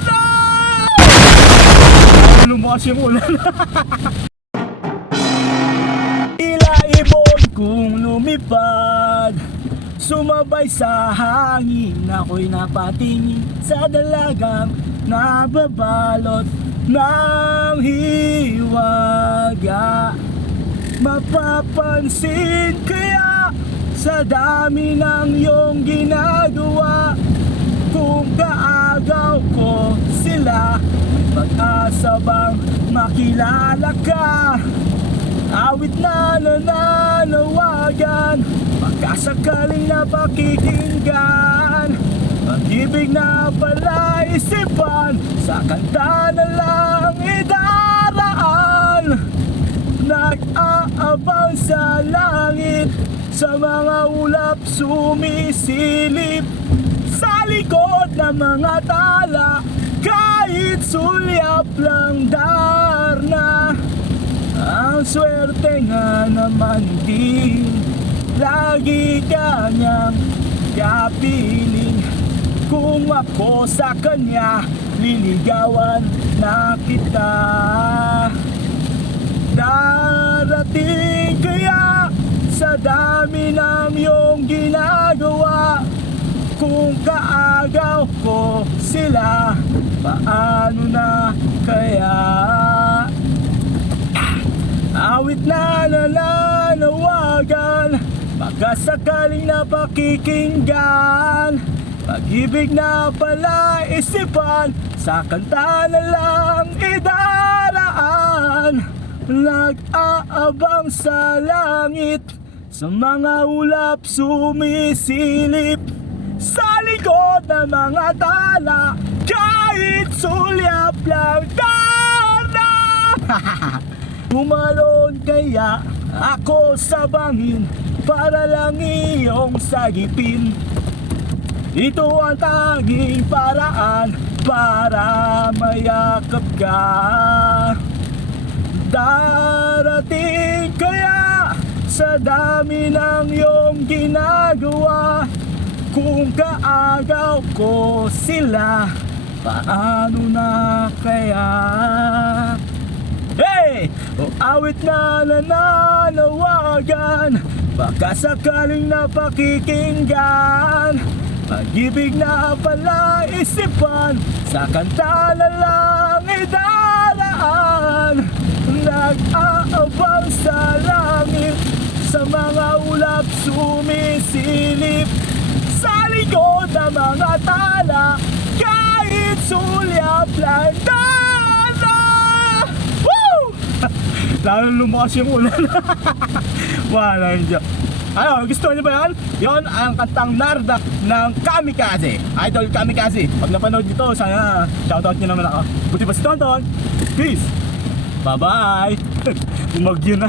lang. Lumakas yung ulan. Tila ibon kung lumipad, sumabay sa hangin. Ako'y napatingin sa dalagang nababalot ng hiwaga. Mapapansin kaya sa dami ng iyong ginagawa, kung kaagaw ko sila, may pag-asa bang makilala ka? Awit na nananawagan, pagkasakaling napakikinggan, pag-ibig na palaisipan, sa kanta na lang idaraan. Nag-aabang sa langit, sa mga ulap sumisilip, sa likod ng mga tala, kahit sulyap lang darna. Ang swerte nga naman din, lagi kanyang kapiling. Kung ako sa kanya, liligawan na kita. Darating kaya sa dami ng iyong ginagawa, kung kaagaw ko sila, paano na kaya? Awit na nananawagan, pagkasakaling napakikinggan, pag-ibig na palaisipan, sa kanta na lang idaraan. Nag-aabang sa langit, sa mga ulap sumisilip, sa likod ng mga tala, kahit sulyap lang darna. Umalon kaya ako sa bangin, para lang iyong sagipin. Ito ang tanging paraan para mayakap ka. Darating kaya sa dami ng iyong ginagawa, kung kaagaw ko sila, paano na kaya? Hey! O awit na nananawagan, baka sakaling napakikinggan, pag-ibig na palaisipan, sa kanta na lang idaraan. Nag-aabang sa langit, sa mga ulap sumisilip, sa likod ng mga tala, kahit sulyap lang darna. Woo! Lalo lumakas yung ulan. Wala yung joke. Ano, gusto niyo ba yan? Yon ang kantang Narda ng Kamikaze, Idol Kamikaze. Pag napanood nyo to, sana shoutout nyo naman ako. Buti pa si Tonton. Peace. Bye bye. Umagyo na.